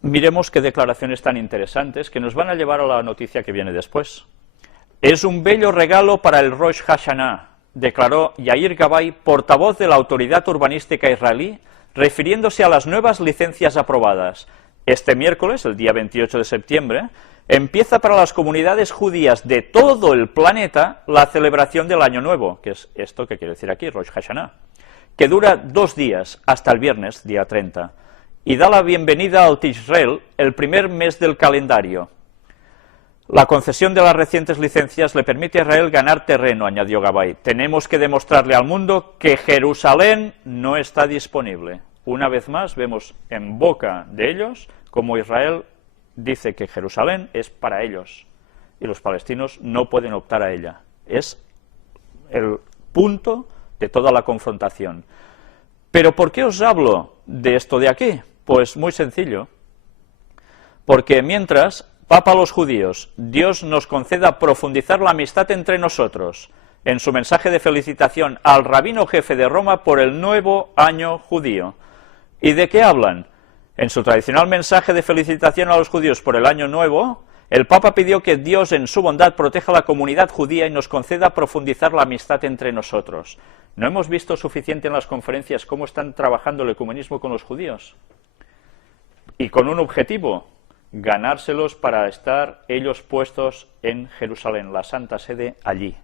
miremos qué declaraciones tan interesantes que nos van a llevar a la noticia que viene después. Es un bello regalo para el Rosh Hashanah, declaró Yair Gabay, portavoz de la autoridad urbanística israelí, refiriéndose a las nuevas licencias aprobadas. Este miércoles, el día 28 de septiembre, empieza para las comunidades judías de todo el planeta la celebración del Año Nuevo, que es esto que quiere decir aquí, Rosh Hashanah, que dura 2 días, hasta el viernes, día 30. y da la bienvenida al Tishrel, el primer mes del calendario. La concesión de las recientes licencias le permite a Israel ganar terreno, añadió Gabay. Tenemos que demostrarle al mundo que Jerusalén no está disponible. Una vez más vemos en boca de ellos cómo Israel dice que Jerusalén es para ellos y los palestinos no pueden optar a ella. Es el punto de toda la confrontación. ¿Pero por qué os hablo de esto de aquí? Pues muy sencillo. Porque mientras, Papa a los judíos, Dios nos conceda profundizar la amistad entre nosotros, en su mensaje de felicitación al rabino jefe de Roma por el nuevo año judío. ¿Y de qué hablan? En su tradicional mensaje de felicitación a los judíos por el año nuevo, el Papa pidió que Dios en su bondad proteja a la comunidad judía y nos conceda profundizar la amistad entre nosotros. ¿No hemos visto suficiente en las conferencias cómo están trabajando el ecumenismo con los judíos? Y con un objetivo, ganárselos para estar ellos puestos en Jerusalén, la Santa Sede allí.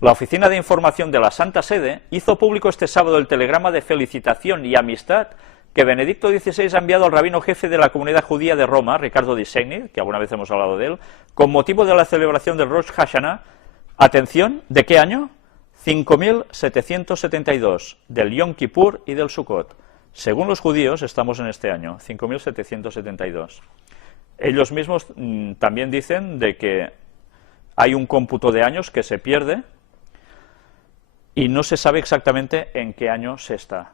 La Oficina de Información de la Santa Sede hizo público este sábado el telegrama de felicitación y amistad que Benedicto XVI ha enviado al rabino jefe de la comunidad judía de Roma, Ricardo Di Segni, que alguna vez hemos hablado de él, con motivo de la celebración del Rosh Hashanah. Atención, ¿de qué año? 5772, del Yom Kippur y del Sukkot. Según los judíos, estamos en este año, 5772. Ellos mismos también dicen de que hay un cómputo de años que se pierde y no se sabe exactamente en qué año se está.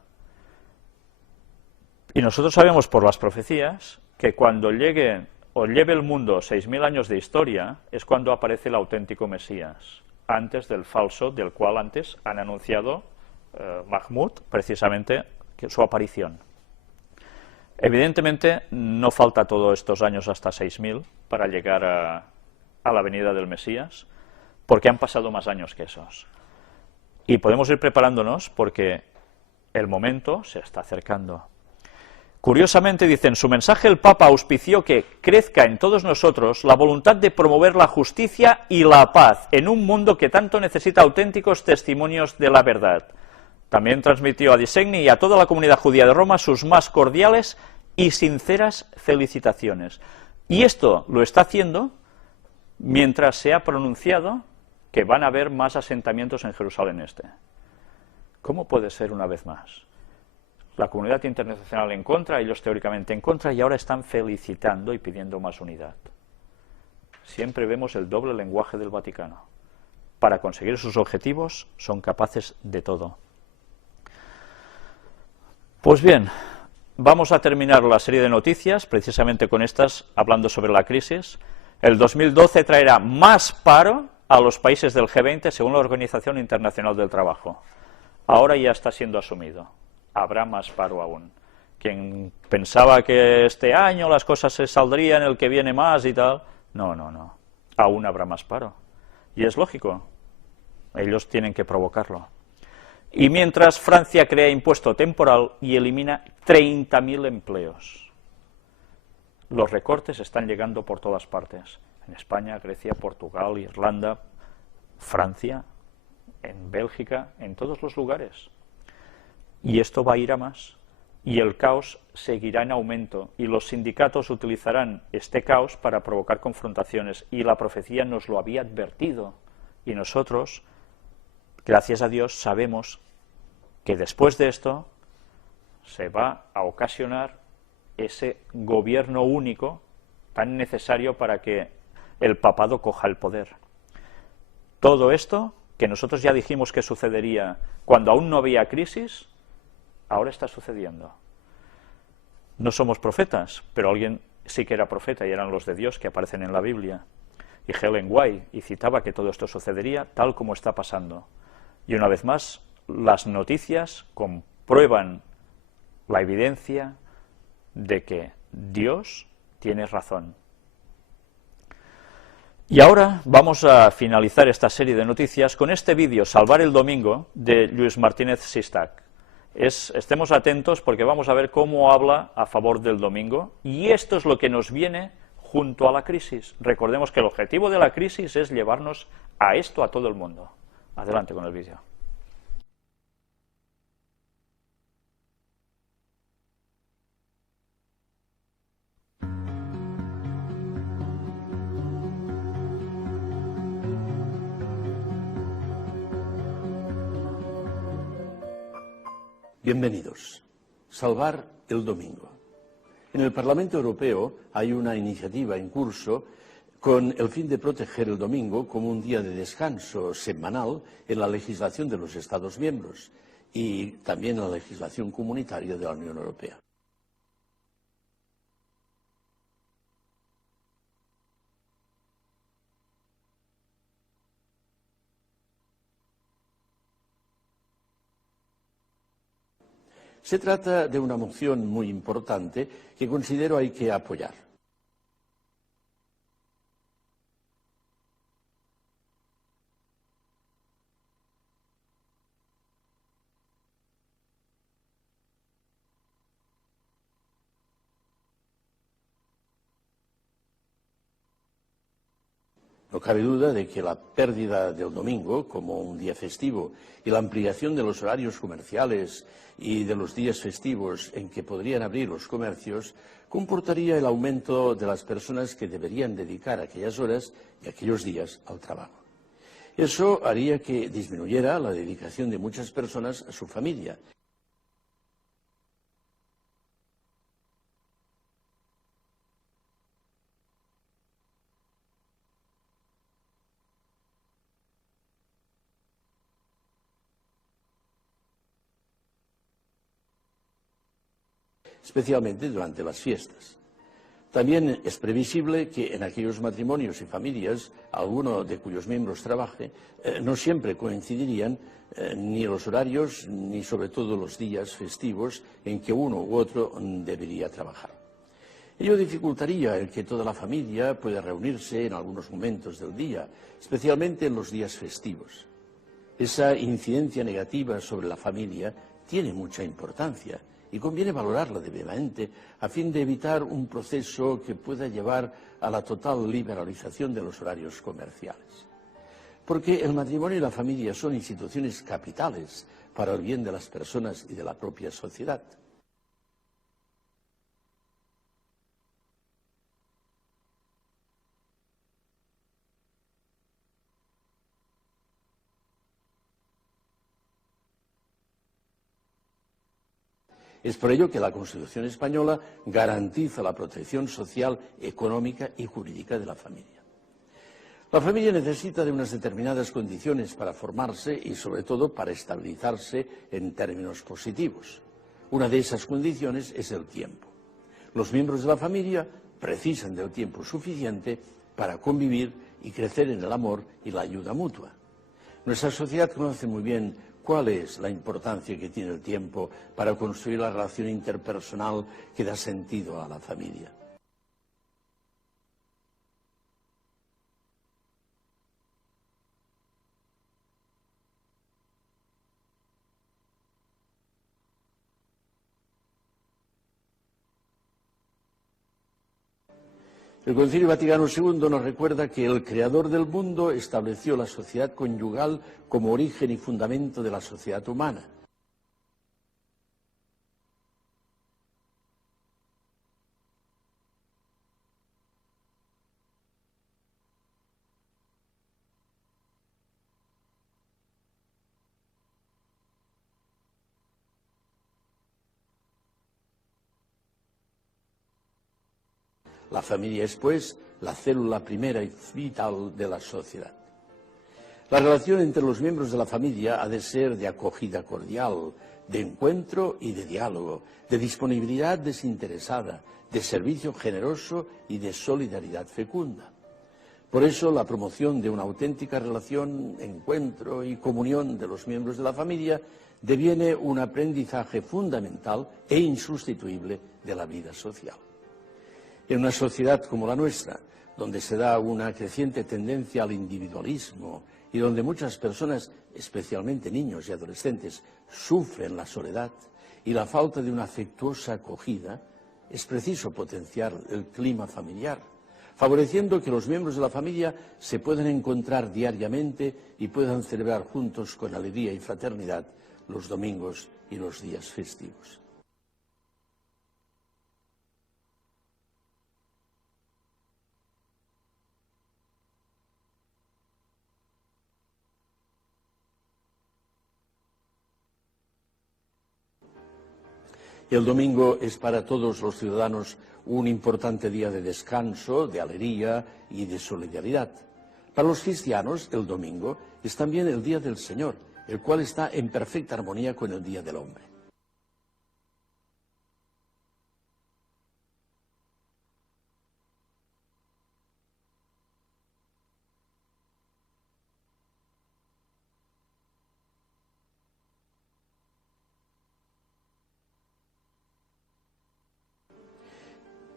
Y nosotros sabemos por las profecías que cuando llegue o lleve el mundo 6.000 años de historia es cuando aparece el auténtico Mesías, antes del falso, del cual antes han anunciado Mahmoud, precisamente, su aparición. Evidentemente no falta todos estos años hasta 6.000 para llegar a la venida del Mesías, porque han pasado más años que esos. Y podemos ir preparándonos porque el momento se está acercando. Curiosamente, dice, en su mensaje el Papa auspició que crezca en todos nosotros la voluntad de promover la justicia y la paz en un mundo que tanto necesita auténticos testimonios de la verdad. También transmitió a Di Segni y a toda la comunidad judía de Roma sus más cordiales y sinceras felicitaciones. Y esto lo está haciendo mientras se ha pronunciado que van a haber más asentamientos en Jerusalén Este. ¿Cómo puede ser una vez más? La comunidad internacional en contra, ellos teóricamente en contra, y ahora están felicitando y pidiendo más unidad. Siempre vemos el doble lenguaje del Vaticano. Para conseguir sus objetivos son capaces de todo. Pues bien, vamos a terminar la serie de noticias, precisamente con estas, hablando sobre la crisis. El 2012 traerá más paro a los países del G20, según la Organización Internacional del Trabajo. Ahora ya está siendo asumido. Habrá más paro aún. Quien pensaba que este año las cosas se saldrían, el que viene más y tal, no. Aún habrá más paro. Y es lógico. Ellos tienen que provocarlo. Y mientras Francia crea impuesto temporal y elimina 30.000 empleos. Los recortes están llegando por todas partes. En España, Grecia, Portugal, Irlanda, Francia, en Bélgica, en todos los lugares. Y esto va a ir a más. Y el caos seguirá en aumento. Y los sindicatos utilizarán este caos para provocar confrontaciones. Y la profecía nos lo había advertido. Y nosotros, gracias a Dios, sabemos que después de esto se va a ocasionar ese gobierno único tan necesario para que el papado coja el poder. Todo esto, que nosotros ya dijimos que sucedería cuando aún no había crisis, ahora está sucediendo. No somos profetas, pero alguien sí que era profeta y eran los de Dios que aparecen en la Biblia. Y Helen White, y citaba que todo esto sucedería tal como está pasando. Y una vez más, las noticias comprueban la evidencia de que Dios tiene razón. Y ahora vamos a finalizar esta serie de noticias con este vídeo, Salvar el Domingo, de Lluís Martínez Sistac. Estemos atentos porque vamos a ver cómo habla a favor del domingo, y esto es lo que nos viene junto a la crisis. Recordemos que el objetivo de la crisis es llevarnos a esto a todo el mundo. Adelante con el vídeo. Bienvenidos. Salvar el domingo. En el Parlamento Europeo hay una iniciativa en curso con el fin de proteger el domingo como un día de descanso semanal en la legislación de los Estados miembros y también en la legislación comunitaria de la Unión Europea. Se trata de una moción muy importante que considero hay que apoyar. No cabe duda de que la pérdida del domingo como un día festivo y la ampliación de los horarios comerciales y de los días festivos en que podrían abrir los comercios comportaría el aumento de las personas que deberían dedicar aquellas horas y aquellos días al trabajo. Eso haría que disminuyera la dedicación de muchas personas a su familia. Especialmente durante las fiestas. También es previsible que en aquellos matrimonios y familias, alguno de cuyos miembros trabaje, no siempre coincidirían ni los horarios ni sobre todo los días festivos en que uno u otro debería trabajar. Ello dificultaría el que toda la familia pueda reunirse en algunos momentos del día, especialmente en los días festivos. Esa incidencia negativa sobre la familia tiene mucha importancia y conviene valorarla debidamente a fin de evitar un proceso que pueda llevar a la total liberalización de los horarios comerciales. Porque el matrimonio y la familia son instituciones capitales para el bien de las personas y de la propia sociedad. Es por ello que la Constitución española garantiza la protección social, económica y jurídica de la familia. La familia necesita de unas determinadas condiciones para formarse y, sobre todo, para estabilizarse en términos positivos. Una de esas condiciones es el tiempo. Los miembros de la familia precisan del tiempo suficiente para convivir y crecer en el amor y la ayuda mutua. Nuestra sociedad conoce muy bien cuál es la importancia que tiene el tiempo para construir la relación interpersonal que da sentido a la familia. El Concilio Vaticano II nos recuerda que el Creador del mundo estableció la sociedad conyugal como origen y fundamento de la sociedad humana. La familia es, pues, la célula primera y vital de la sociedad. La relación entre los miembros de la familia ha de ser de acogida cordial, de encuentro y de diálogo, de disponibilidad desinteresada, de servicio generoso y de solidaridad fecunda. Por eso, la promoción de una auténtica relación, encuentro y comunión de los miembros de la familia deviene un aprendizaje fundamental e insustituible de la vida social. En una sociedad como la nuestra, donde se da una creciente tendencia al individualismo y donde muchas personas, especialmente niños y adolescentes, sufren la soledad y la falta de una afectuosa acogida, es preciso potenciar el clima familiar, favoreciendo que los miembros de la familia se puedan encontrar diariamente y puedan celebrar juntos con alegría y fraternidad los domingos y los días festivos. El domingo es para todos los ciudadanos un importante día de descanso, de alegría y de solidaridad. Para los cristianos, el domingo es también el Día del Señor, el cual está en perfecta armonía con el Día del Hombre.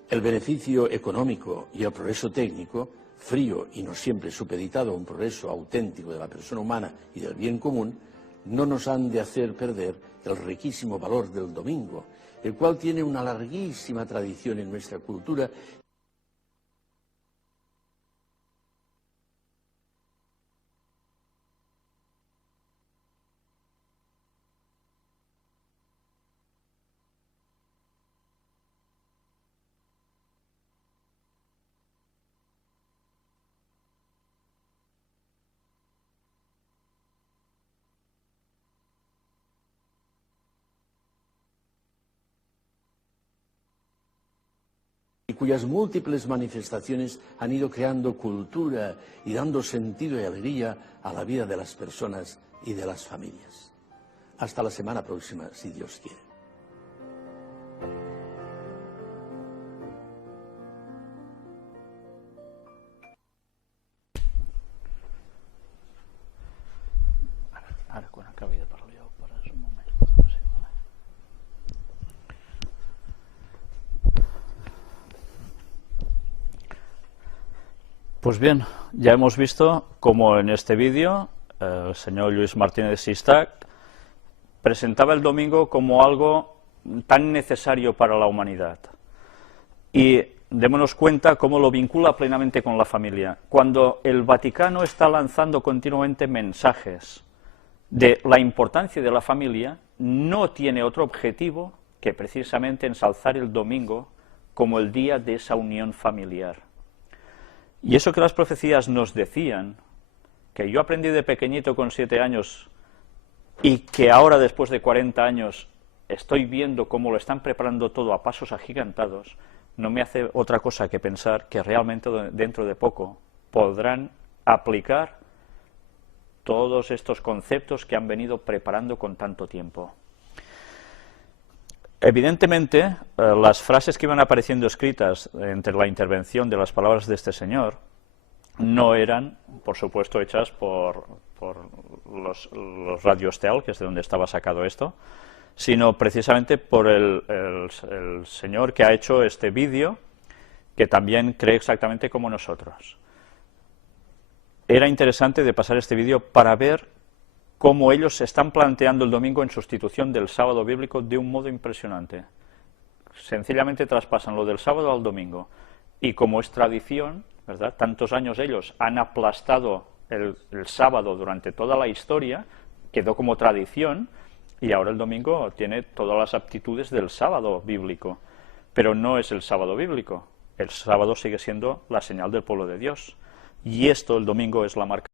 El beneficio económico y el progreso técnico, frío y no siempre supeditado a un progreso auténtico de la persona humana y del bien común, no nos han de hacer perder el riquísimo valor del domingo, el cual tiene una larguísima tradición en nuestra cultura. Y cuyas múltiples manifestaciones han ido creando cultura y dando sentido y alegría a la vida de las personas y de las familias. Hasta la semana próxima, si Dios quiere. Ara, quan acabi de parlar jo, pares un moment. Pues bien, ya hemos visto cómo en este vídeo el señor Lluís Martínez Sistac presentaba el domingo como algo tan necesario para la humanidad. Y démonos cuenta cómo lo vincula plenamente con la familia. Cuando el Vaticano está lanzando continuamente mensajes de la importancia de la familia, no tiene otro objetivo que precisamente ensalzar el domingo como el día de esa unión familiar. Y eso que las profecías nos decían, que yo aprendí de pequeñito con 7 años y que ahora después de 40 años estoy viendo cómo lo están preparando todo a pasos agigantados, no me hace otra cosa que pensar que realmente dentro de poco podrán aplicar todos estos conceptos que han venido preparando con tanto tiempo. Evidentemente, las frases que iban apareciendo escritas entre la intervención de las palabras de este señor no eran, por supuesto, hechas por los Radio Estel, que es de donde estaba sacado esto, sino precisamente por el señor que ha hecho este vídeo, que también cree exactamente como nosotros. Era interesante de pasar este vídeo para ver cómo ellos se están planteando el domingo en sustitución del sábado bíblico de un modo impresionante. Sencillamente traspasan lo del sábado al domingo. Y como es tradición, ¿verdad?, tantos años ellos han aplastado el sábado durante toda la historia, quedó como tradición, y ahora el domingo tiene todas las aptitudes del sábado bíblico. Pero no es el sábado bíblico. El sábado sigue siendo la señal del pueblo de Dios. Y esto, el domingo, es la marca